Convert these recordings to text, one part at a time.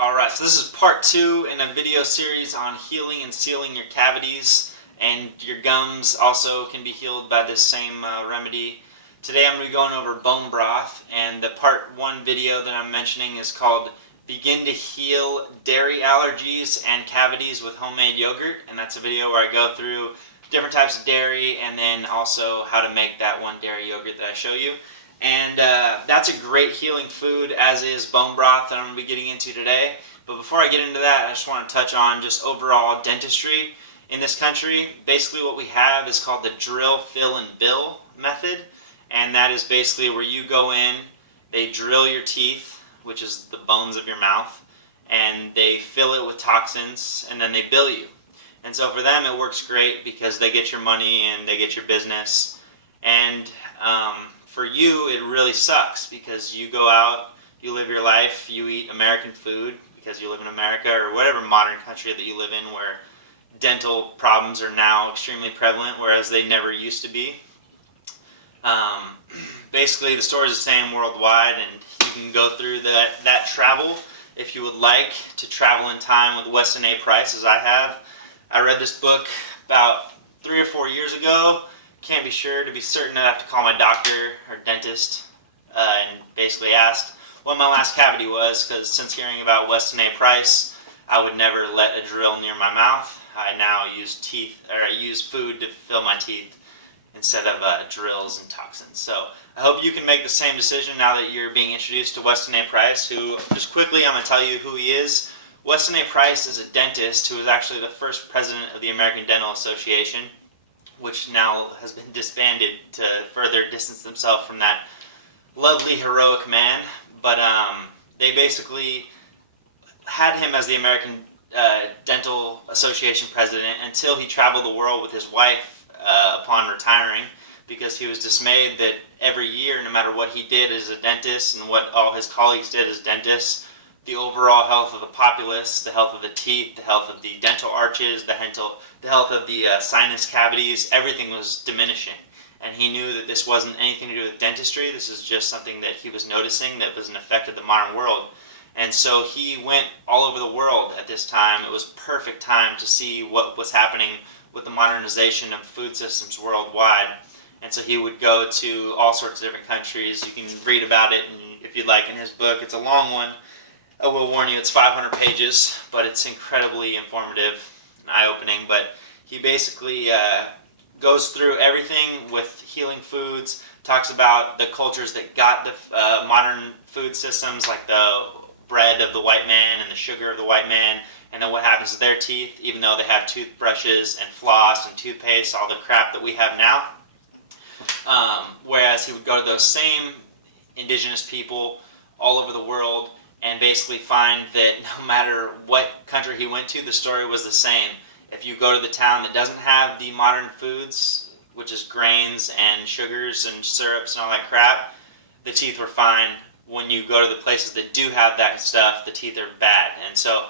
Alright, so this is part 2 in a video series on healing and sealing your cavities, and your gums also can be healed by this same remedy. Today I'm going to be going over bone broth, and the part 1 video that I'm mentioning is called Begin to Heal Dairy Allergies and Cavities with Homemade Yogurt, and that's a video where I go through different types of dairy and then also how to make that one dairy yogurt that I show you. And that's a great healing food, as is bone broth that I'm going to be getting into today. But before I get into that, I just want to touch on just overall dentistry in this country. Basically what we have is called the drill, fill, and bill method. And that is basically where you go in, they drill your teeth, which is the bones of your mouth, and they fill it with toxins, and then they bill you. And so for them it works great because they get your money and they get your business. And for you, it really sucks because you go out, you live your life, you eat American food because you live in America or whatever modern country that you live in where dental problems are now extremely prevalent, whereas they never used to be. Basically, the story is the same worldwide, and you can go through that travel if you would like to travel in time with Weston A. Price, as I have. I read this book about 3 or 4 years ago. Can't be sure. To be certain, I'd have to call my doctor or dentist and basically asked what my last cavity was, because since hearing about Weston A. Price, I would never let a drill near my mouth. I now use food to fill my teeth instead of drills and toxins. So I hope you can make the same decision now that you're being introduced to Weston A. Price, who, just quickly, I'm going to tell you who he is. Weston A. Price is a dentist who was actually the first president of the American Dental Association, which now has been disbanded to further distance themselves from that lovely, heroic man. But they basically had him as the American Dental Association president until he traveled the world with his wife upon retiring, because he was dismayed that every year, no matter what he did as a dentist and what all his colleagues did as dentists, the overall health of the populace, the health of the teeth, the health of the dental arches, the health of the sinus cavities, everything was diminishing. And he knew that this wasn't anything to do with dentistry. This is just something that he was noticing that was an effect of the modern world. And so he went all over the world at this time. It was perfect time to see what was happening with the modernization of food systems worldwide. And so he would go to all sorts of different countries. You can read about it, and if you'd like, in his book. It's a long one. I will warn you, it's 500 pages, but it's incredibly informative and eye-opening. But he basically goes through everything with healing foods, talks about the cultures that got the modern food systems, like the bread of the white man and the sugar of the white man, and then what happens to their teeth, even though they have toothbrushes and floss and toothpaste, all the crap that we have now. Whereas he would go to those same indigenous people all over the world and basically find that no matter what country he went to, the story was the same. If you go to the town that doesn't have the modern foods, which is grains and sugars and syrups and all that crap, the teeth were fine. When you go to the places that do have that stuff, the teeth are bad. And so,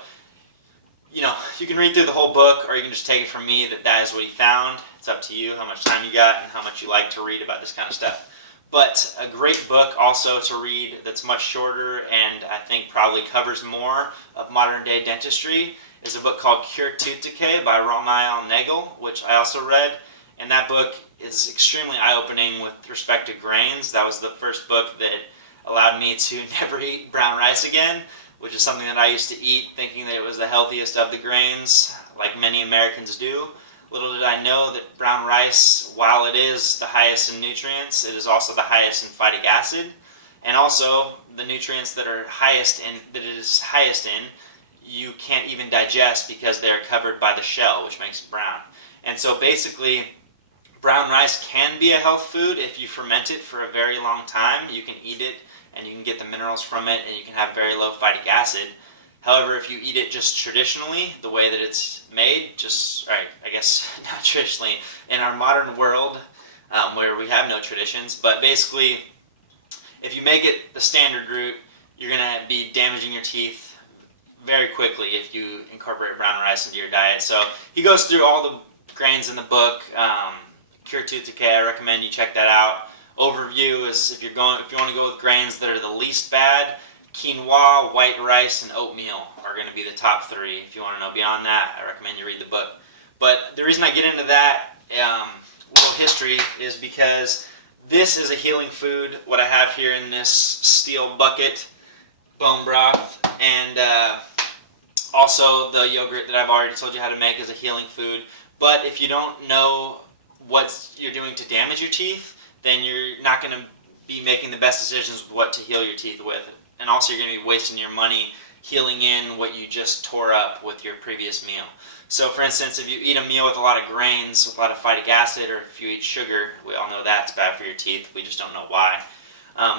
you know, you can read through the whole book, or you can just take it from me that is what he found. It's up to you how much time you got and how much you like to read about this kind of stuff. But a great book also to read that's much shorter and I think probably covers more of modern day dentistry is a book called Cure Tooth Decay by Ramael Nagel, which I also read. And that book is extremely eye-opening with respect to grains. That was the first book that allowed me to never eat brown rice again, which is something that I used to eat thinking that it was the healthiest of the grains, like many Americans do. Little did I know that brown rice, while it is the highest in nutrients, it is also the highest in phytic acid, and also the nutrients that it is highest in, you can't even digest because they are covered by the shell, which makes it brown. And so basically, brown rice can be a health food if you ferment it for a very long time. You can eat it, and you can get the minerals from it, and you can have very low phytic acid. However, if you eat it just traditionally, the way that it's made, I guess not traditionally, in our modern world, where we have no traditions, but basically, if you make it the standard route, you're going to be damaging your teeth very quickly if you incorporate brown rice into your diet. So he goes through all the grains in the book. Cure Tooth Decay, I recommend you check that out. Overview is if you want to go with grains that are the least bad, quinoa, white rice, and oatmeal are going to be the top three. If you want to know beyond that, I recommend you read the book. But the reason I get into that little history is because this is a healing food. What I have here in this steel bucket, bone broth, and also the yogurt that I've already told you how to make is a healing food. But if you don't know what you're doing to damage your teeth, then you're not going to be making the best decisions with what to heal your teeth with. And also you're going to be wasting your money healing in what you just tore up with your previous meal. So for instance, if you eat a meal with a lot of grains, with a lot of phytic acid, or if you eat sugar, we all know that's bad for your teeth. We just don't know why.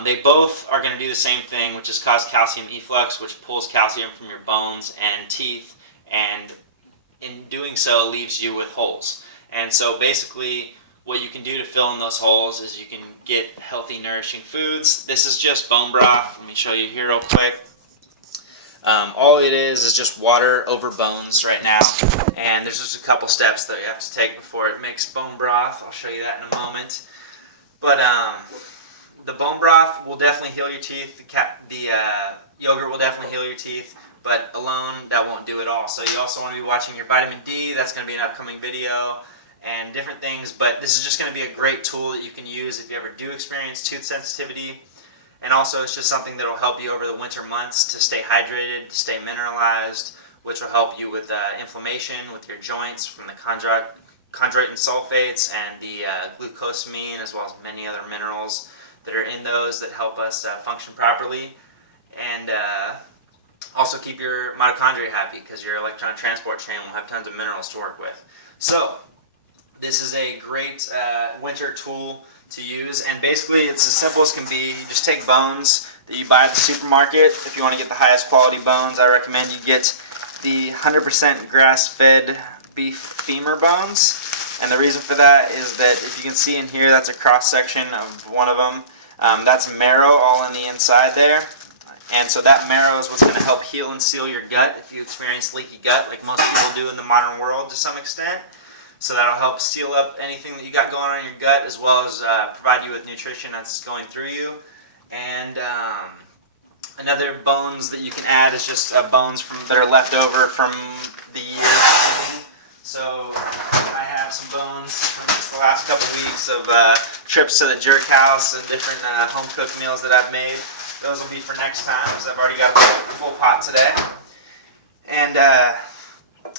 They both are going to do the same thing, which is cause calcium efflux, which pulls calcium from your bones and teeth, and in doing so leaves you with holes. And so basically what you can do to fill in those holes is you can get healthy, nourishing foods. This is just bone broth. Let me show you here real quick. All it is just water over bones right now, and there's just a couple steps that you have to take before it makes bone broth. I'll show you that in a moment. But the bone broth will definitely heal your teeth. The yogurt will definitely heal your teeth, but alone that won't do it all. So you also want to be watching your vitamin D. That's going to be an upcoming video, and different things. But this is just going to be a great tool that you can use if you ever do experience tooth sensitivity. And also it's just something that will help you over the winter months to stay hydrated, to stay mineralized, which will help you with inflammation with your joints from the chondroitin sulfates and the glucosamine, as well as many other minerals that are in those that help us function properly. And also keep your mitochondria happy, because your electron transport chain will have tons of minerals to work with. So this is a great winter tool to use, and basically it's as simple as can be. You just take bones that you buy at the supermarket. If you want to get the highest quality bones, I recommend you get the 100% grass-fed beef femur bones. And the reason for that is that if you can see in here, that's a cross-section of one of them. That's marrow all on the inside there. And so that marrow is what's going to help heal and seal your gut if you experience leaky gut, like most people do in the modern world to some extent. So that'll help seal up anything that you got going on in your gut, as well as provide you with nutrition that's going through you. And another bones that you can add is just bones that are left over from the year. So I have some bones from just the last couple weeks of trips to the jerk house and different home-cooked meals that I've made. Those will be for next time, because I've already got a full pot today. And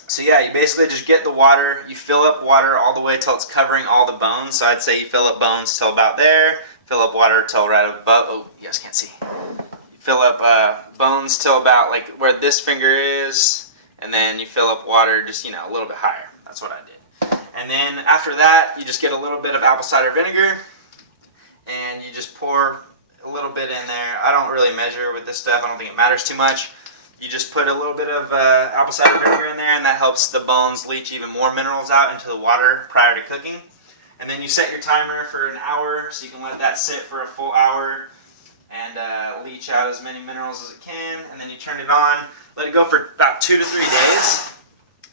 so yeah, you basically just get the water, you fill up water all the way till it's covering all the bones. So I'd say you fill up bones till about there, fill up water till right above, oh, you guys can't see. You fill up bones till about like where this finger is, and then you fill up water just, a little bit higher. That's what I did. And then after that, you just get a little bit of apple cider vinegar, and you just pour a little bit in there. I don't really measure with this stuff. I don't think it matters too much. You just put a little bit of apple cider vinegar in there, and that helps the bones leach even more minerals out into the water prior to cooking. And then you set your timer for an hour, so you can let that sit for a full hour and leach out as many minerals as it can. And then you turn it on, let it go for about 2 to 3 days.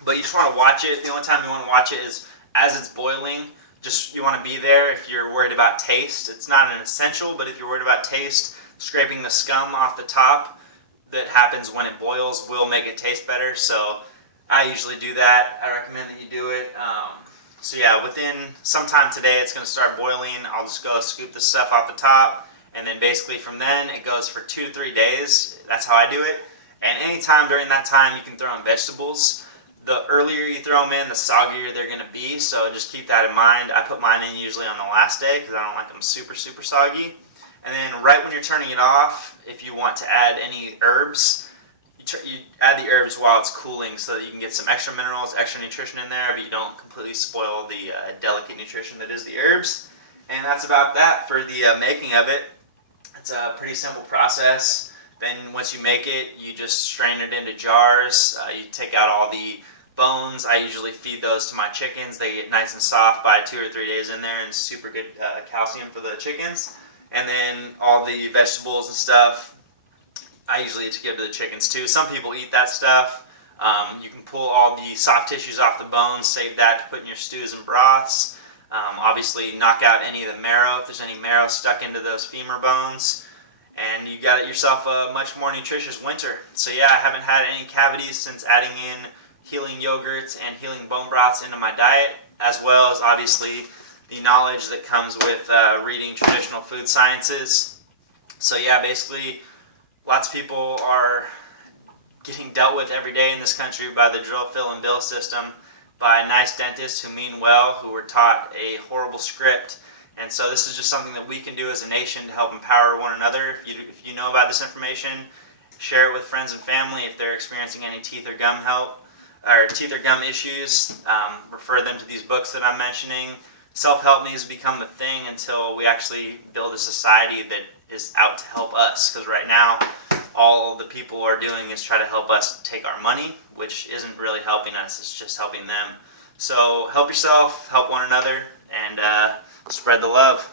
But you just want to watch it. The only time you want to watch it is as it's boiling. Just you want to be there if you're worried about taste. It's not an essential, but if you're worried about taste, scraping the scum off the top that happens when it boils will make it taste better. So I usually do that. I recommend that you do it. So yeah, within some time today, it's going to start boiling. I'll just go scoop the stuff off the top, and then basically from then it goes for 2 to 3 days. That's how I do it. And anytime during that time, you can throw in vegetables. The earlier you throw them in, the soggier they're going to be. So just keep that in mind. I put mine in usually on the last day because I don't like them super, super soggy. And then right when you're turning it off, if you want to add any herbs, you add the herbs while it's cooling so that you can get some extra minerals, extra nutrition in there, but you don't completely spoil the delicate nutrition that is the herbs. And that's about that for the making of it. It's a pretty simple process. Then once you make it, you just strain it into jars. You take out all the bones. I usually feed those to my chickens. They get nice and soft by 2 or 3 days in there, and super good calcium for the chickens. And then all the vegetables and stuff, I usually give to the chickens too. Some people eat that stuff. You can pull all the soft tissues off the bones, save that to put in your stews and broths. Obviously knock out any of the marrow if there's any marrow stuck into those femur bones. and you got yourself a much more nutritious winter. So yeah, I haven't had any cavities since adding in healing yogurts and healing bone broths into my diet, as well as obviously the knowledge that comes with reading traditional food sciences. So yeah, basically lots of people are getting dealt with every day in this country by the drill, fill, and bill system, by nice dentists who mean well, who were taught a horrible script. And so this is just something that we can do as a nation to help empower one another. If you know about this information, share it with friends and family. If they're experiencing any teeth or gum issues, refer them to these books that I'm mentioning. Self-help needs to become the thing until we actually build a society that is out to help us. Because right now, all the people are doing is try to help us take our money, which isn't really helping us. It's just helping them. So help yourself, help one another, and spread the love.